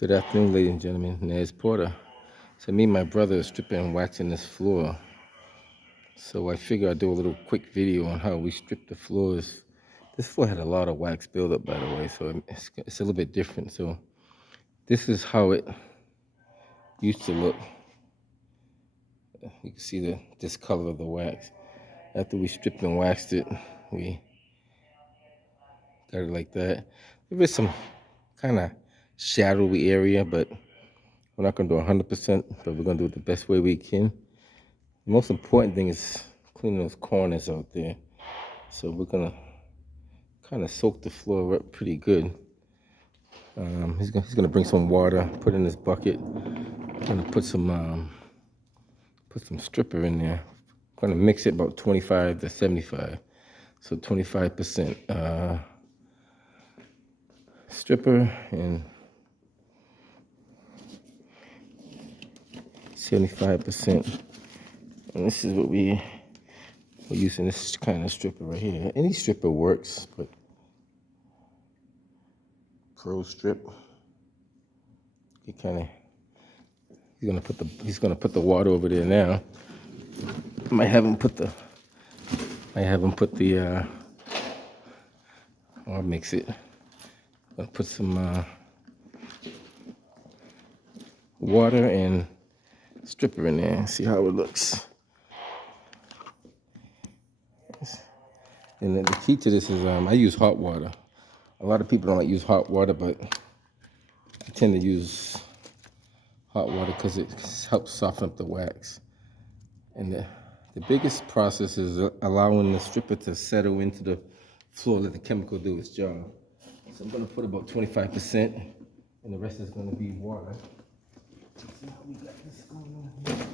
Good afternoon, ladies and gentlemen. Nez Porter. So me and my brother are stripping and waxing this floor. So I figure I'd do a little quick video on how we strip the floors. This floor had a lot of wax buildup, by the way, so it's a little bit different. So this is how it used to look. You can see the discolor of the wax. After we stripped and waxed it, we got it like that. There is some kind of shadowy area, but we're not going to do 100%, but we're going to do it the best way we can. The most important thing is cleaning those corners out there. So we're gonna kind of soak the floor up pretty good. He's gonna bring some water, put in this bucket. Gonna put some stripper in there. Gonna mix it about 25 to 75. So 25% stripper and 75%. And this is what we're using, this kind of stripper right here. Any stripper works, but Pro strip. He kind of he's gonna put the water over there now. Might have him put the I'll mix it. I'll put some water and stripper in there. See how it looks. And the key to this is I use hot water. A lot of people don't like use hot water, but I tend to use hot water because it helps soften up the wax. And the biggest process is allowing the stripper to settle into the floor, let the chemical do its job. So I'm gonna put about 25%, and the rest is gonna be water. See how we got this going on here.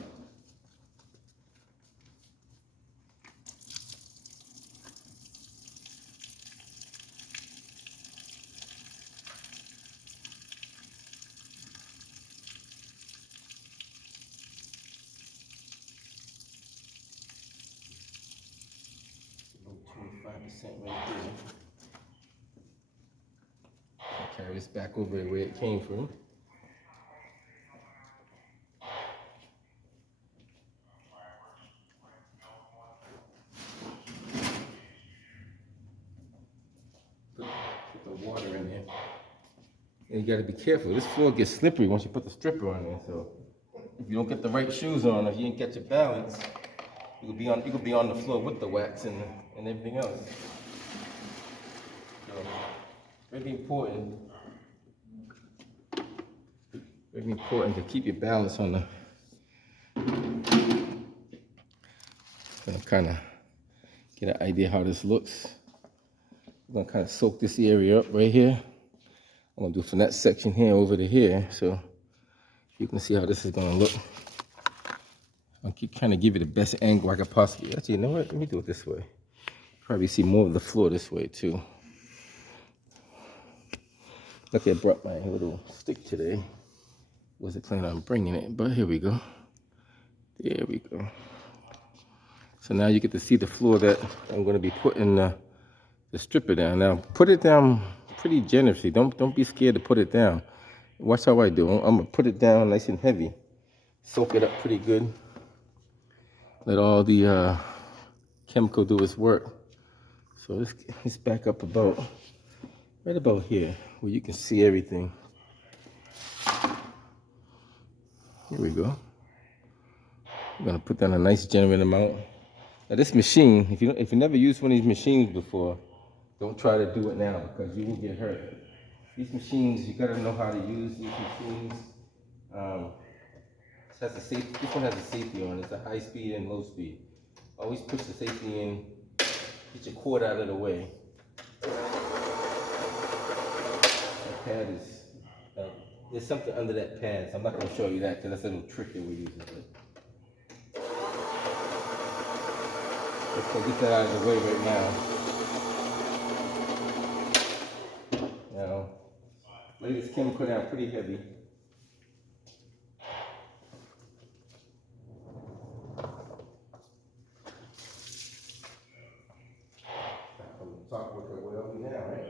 About 25% right there. I'll carry this back over where it came from. Put the water in there. And you gotta be careful. This floor gets slippery once you put the stripper on there. So if you don't get the right shoes on, if you ain't get your balance, you could be on the floor with the wax and everything else. So very important. Very important to keep your balance on the. Gonna kind of get an idea how this looks. I'm gonna kind of soak this area up right here. I'm gonna do from that section here over to here, so you can see how this is gonna look. I'll kind of give you the best angle I could possibly. Actually, you know what? Let me do it this way. Probably see more of the floor this way too. Okay, I brought my little stick today. Wasn't planning on bringing it, but here we go. There we go. So now you get to see the floor that I'm gonna be putting the stripper down. Now put it down pretty generously. Don't be scared to put it down. Watch how I do. I'm gonna put it down nice and heavy. Soak it up pretty good. Let all the chemical do its work. So let's back up right about here where you can see everything. Here we go. I'm gonna put down a nice genuine amount. Now this machine, if you never used one of these machines before, don't try to do it now because you will get hurt. These machines, you gotta know how to use these machines. This one has a safety on. It's a high speed and low speed. Always push the safety in. Get your cord out of the way. That pad is. There's something under that pad, so I'm not going to show you that because that's a little trick that we're using. Let's get that out of the way right now. Now, lay this chemical down pretty heavy. Talk with her well now, right?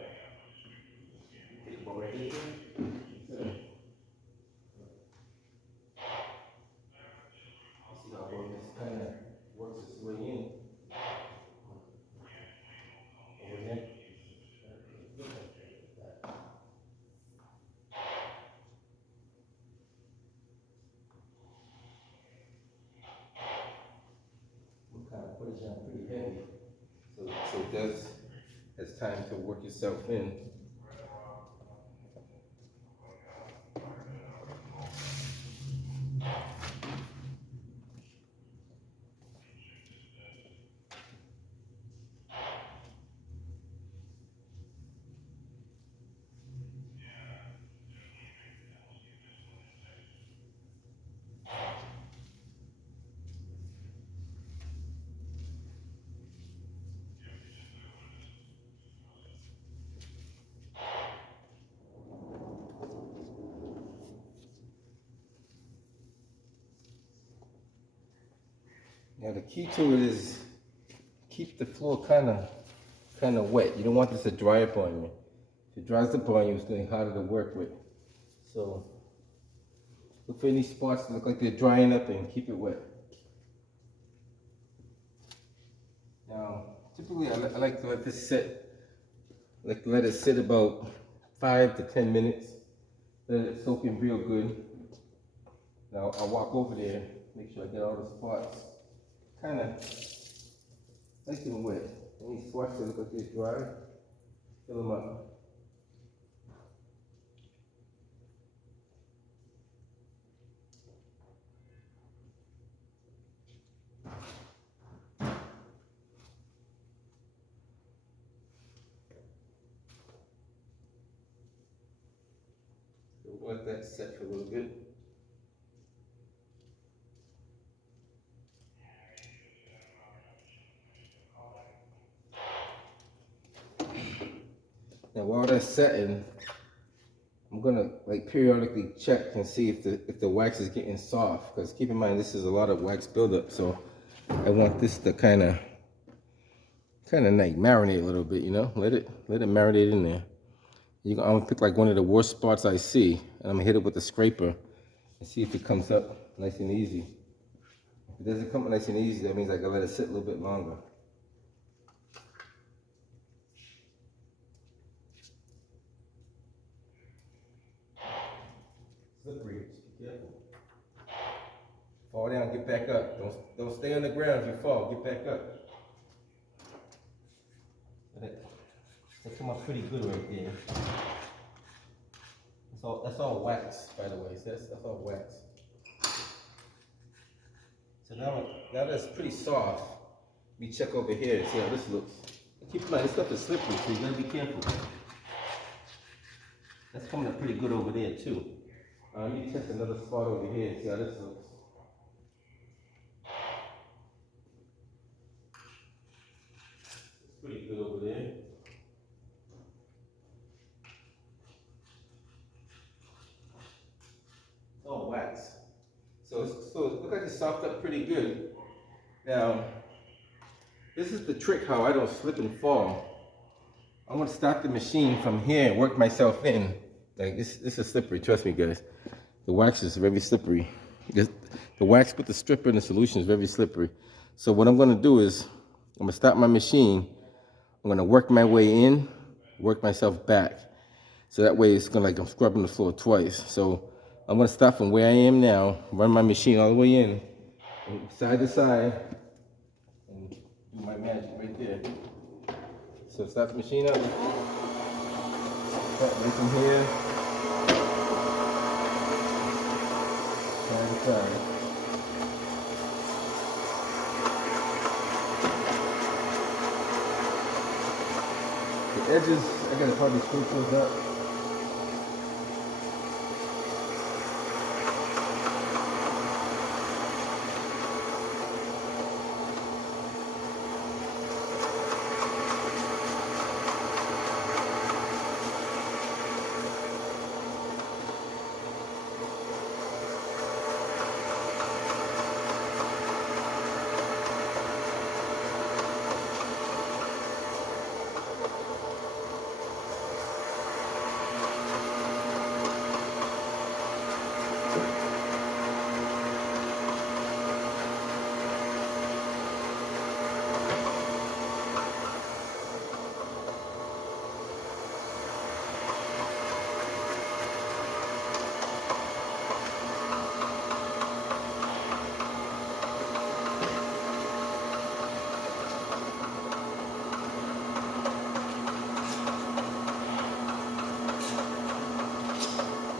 does has time to work itself in. Now the key to it is keep the floor kind of wet. You don't want this to dry up on you. If it dries up on you, it's going to be harder to work with. So look for any spots that look like they're drying up and keep it wet. Now, typically I like to let this sit. I like to let it sit about 5 to 10 minutes. Let it soak in real good. Now I'll walk over there, make sure I get all the spots kind of nice and wet. Any spots that look like they're dry, fill them up. So we'll let that set for a little bit. Now while that's setting, I'm gonna like periodically check and see if the wax is getting soft. Because keep in mind this is a lot of wax buildup, so I want this to kind of like marinate a little bit, you know. Let it marinate in there. I'm gonna pick like one of the worst spots I see, and I'm gonna hit it with a scraper and see if it comes up nice and easy. If it doesn't come up nice and easy, that means I gotta let it sit a little bit longer. Slippery, be careful. Fall down, get back up. Don't stay on the ground if you fall, get back up. That come up pretty good right there. That's all wax, by the way. So that's all wax. So now that's pretty soft. We check over here and see how this looks. Keep in mind, this stuff is slippery, so you gotta be careful. That's coming up pretty good over there too. Let me test another spot over here and see how this looks. It's pretty good over there. It's all wax. So it looks like it's softened up pretty good. Now, this is the trick how I don't slip and fall. I'm gonna stop the machine from here and work myself in. Like this is slippery, trust me guys. The wax is very slippery. The wax with the stripper and the solution is very slippery. So what I'm gonna do is, I'm gonna stop my machine. I'm gonna work my way in, work myself back. So that way it's gonna like I'm scrubbing the floor twice. So I'm gonna stop from where I am now, run my machine all the way in, side to side, and do my magic right there. So start the machine up. Start right from here. Side to side. The edges, I gotta probably scrape those up.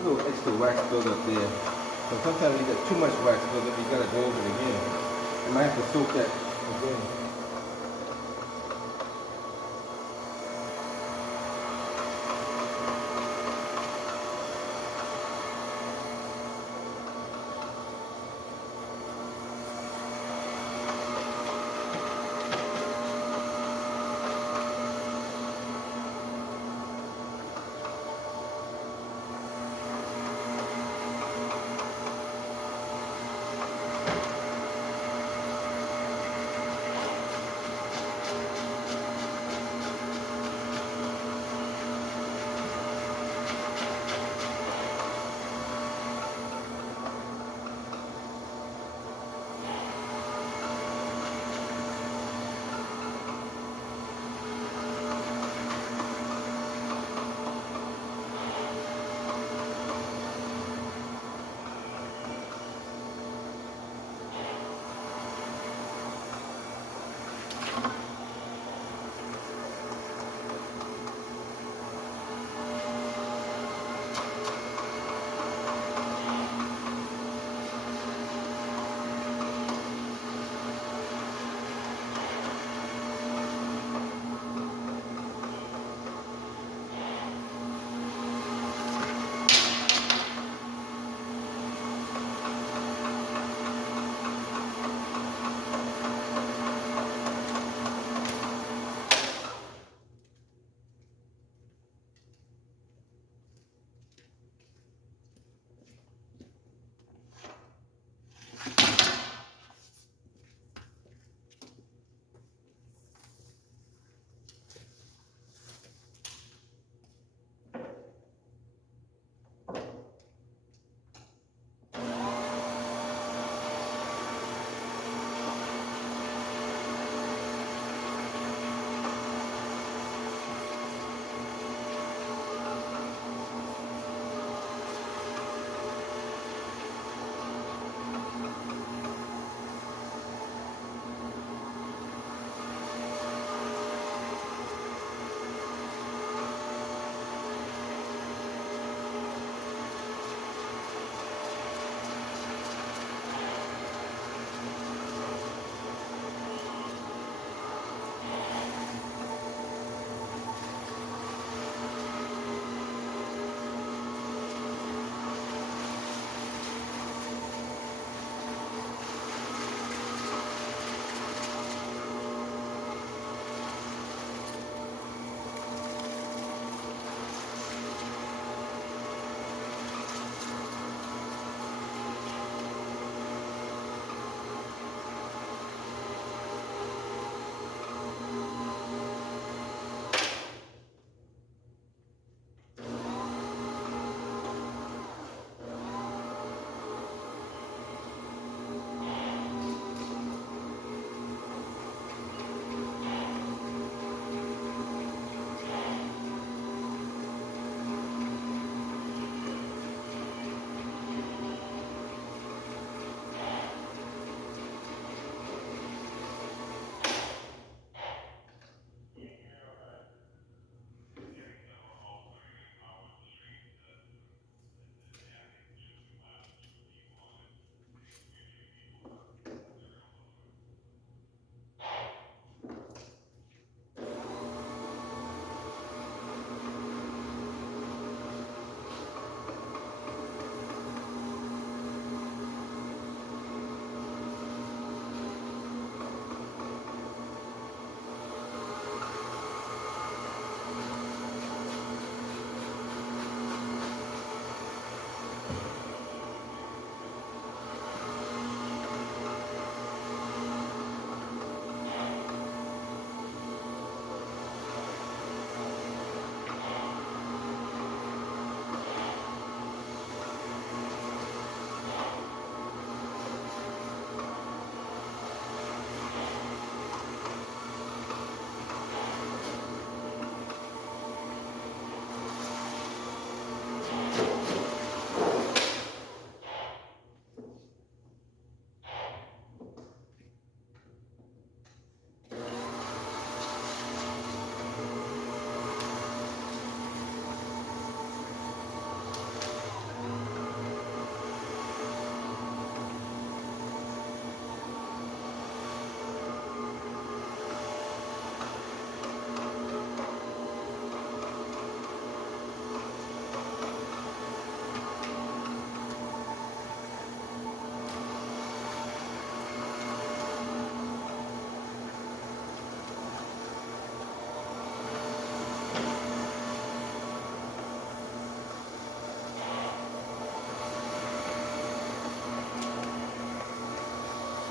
little extra wax buildup there. So sometimes you get too much wax buildup, you gotta go over it again. I might have to soak that again.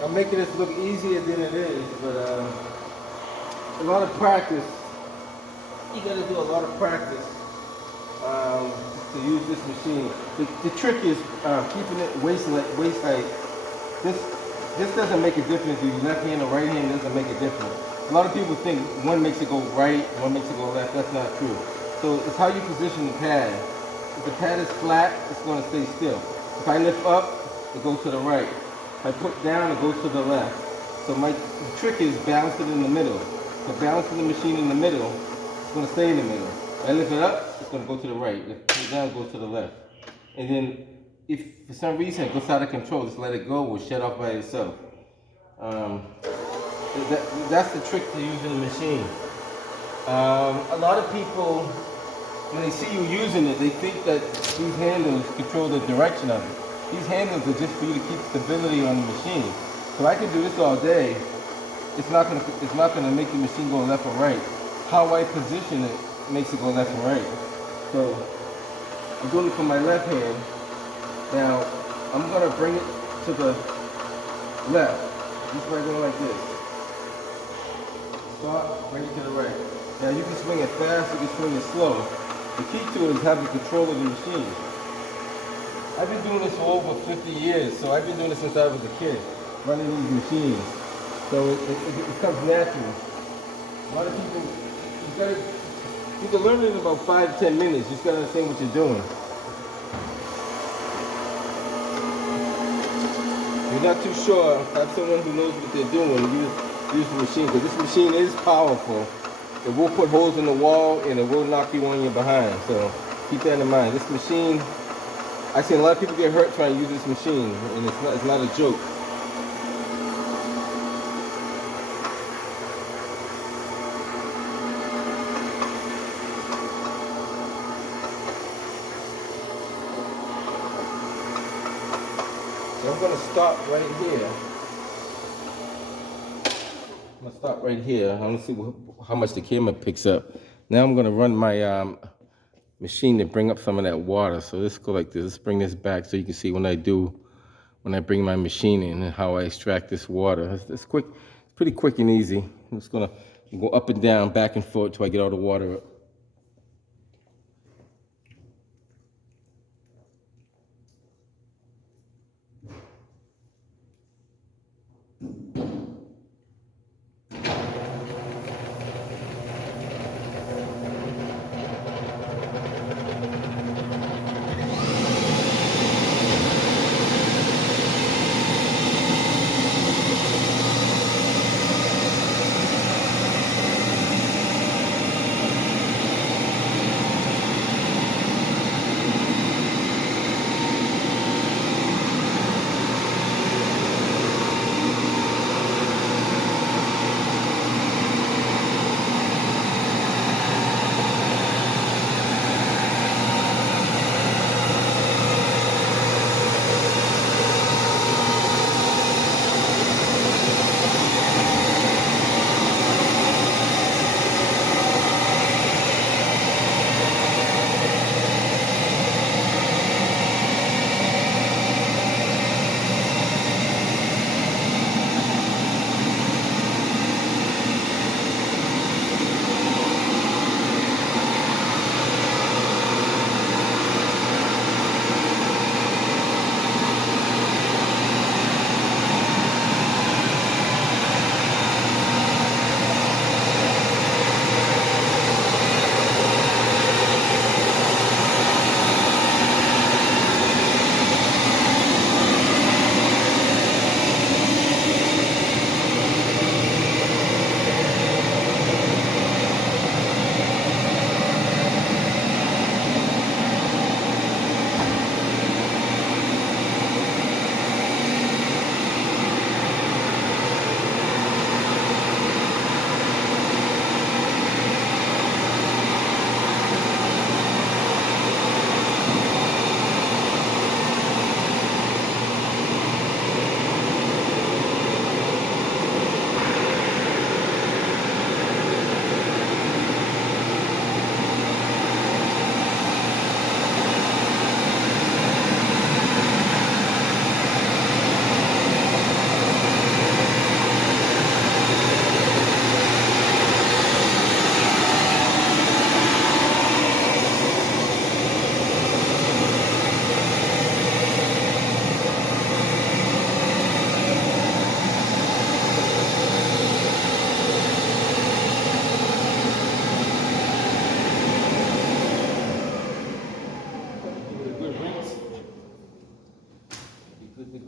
I'm making this look easier than it is, but a lot of practice. You gotta do a lot of practice to use this machine. The trick is keeping it waist height. This this doesn't make a difference if you left hand or right hand. Doesn't make a difference. A lot of people think one makes it go right, one makes it go left. That's not true. So it's how you position the pad. If the pad is flat, it's going to stay still. If I lift up, it goes to the right. If I put down, it goes to the left. So my trick is balance it in the middle. So balancing the machine in the middle, it's going to stay in the middle. If I lift it up, it's going to go to the right. If I put it down, it goes to the left. And then if for some reason it goes out of control, just let it go or shut off by itself. That's the trick to using the machine. A lot of people, when they see you using it, they think that these handles control the direction of it. These handles are just for you to keep stability on the machine. So I can do this all day. It's not gonna make the machine go left or right. How I position it makes it go left and right. So I'm doing it for my left hand. Now I'm gonna bring it to the left. Just by going like this. Start, bring it to the right. Now you can swing it fast, you can swing it slow. The key to it is having control of the machine. I've been doing this for over 50 years, so I've been doing this since I was a kid, running these machines. So it comes natural. A lot of people, you can learn it in about 5 to 10 minutes. You just gotta understand what you're doing. If you're not too sure, have someone who knows what they're doing. Use the machine, because this machine is powerful. It will put holes in the wall and it will knock you on your behind. So keep that in mind. This machine, I've seen a lot of people get hurt trying to use this machine, and it's not a joke. So I'm going to stop right here. I'm gonna stop right here. I want to see how much the camera picks up. Now I'm gonna run my machine to bring up some of that water. So let's go like this. Let's bring this back so you can see when I bring my machine in and how I extract this water. It's quick, it's pretty quick and easy. I'm just gonna go up and down, back and forth till I get all the water up.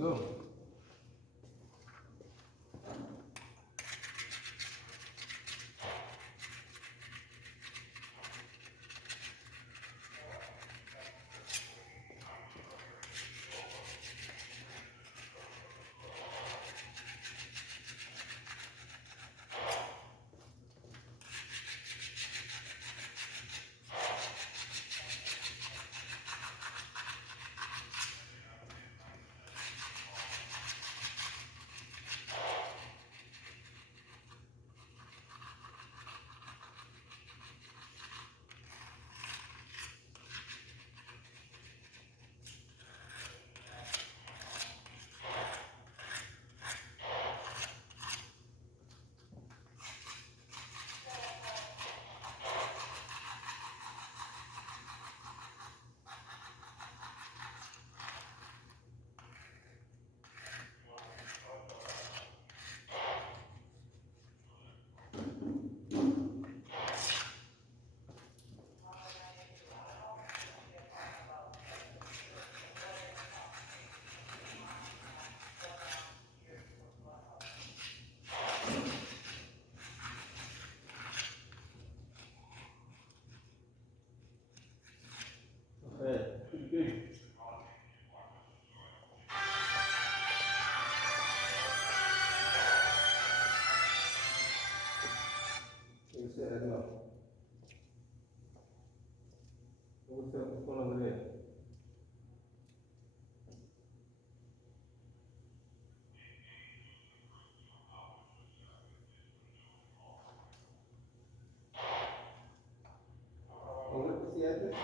go. What's going on over there? Oh, what's the address?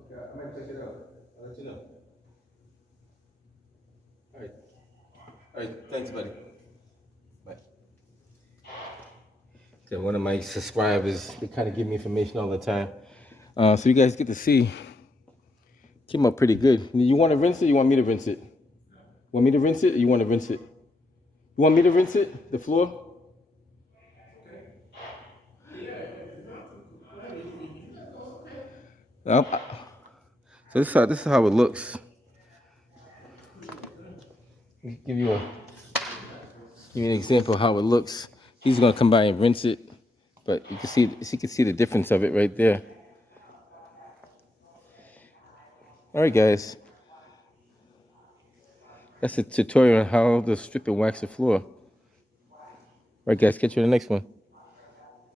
Okay, I might check it out. I'll let you know. All right. All right. Thanks, buddy. Bye. Okay, one of my subscribers, they kind of give me information all the time. So you guys get to see. Came up pretty good. You want to rinse it? You want me to rinse it? Want me to rinse it? Or you want to rinse it? You want me to rinse it? The floor? Um, so this is how it looks. Give you an example of how it looks. He's gonna come by and rinse it, but you can see the difference of it right there. All right, guys. That's a tutorial on how to strip and wax the floor. All right, guys. Catch you in the next one.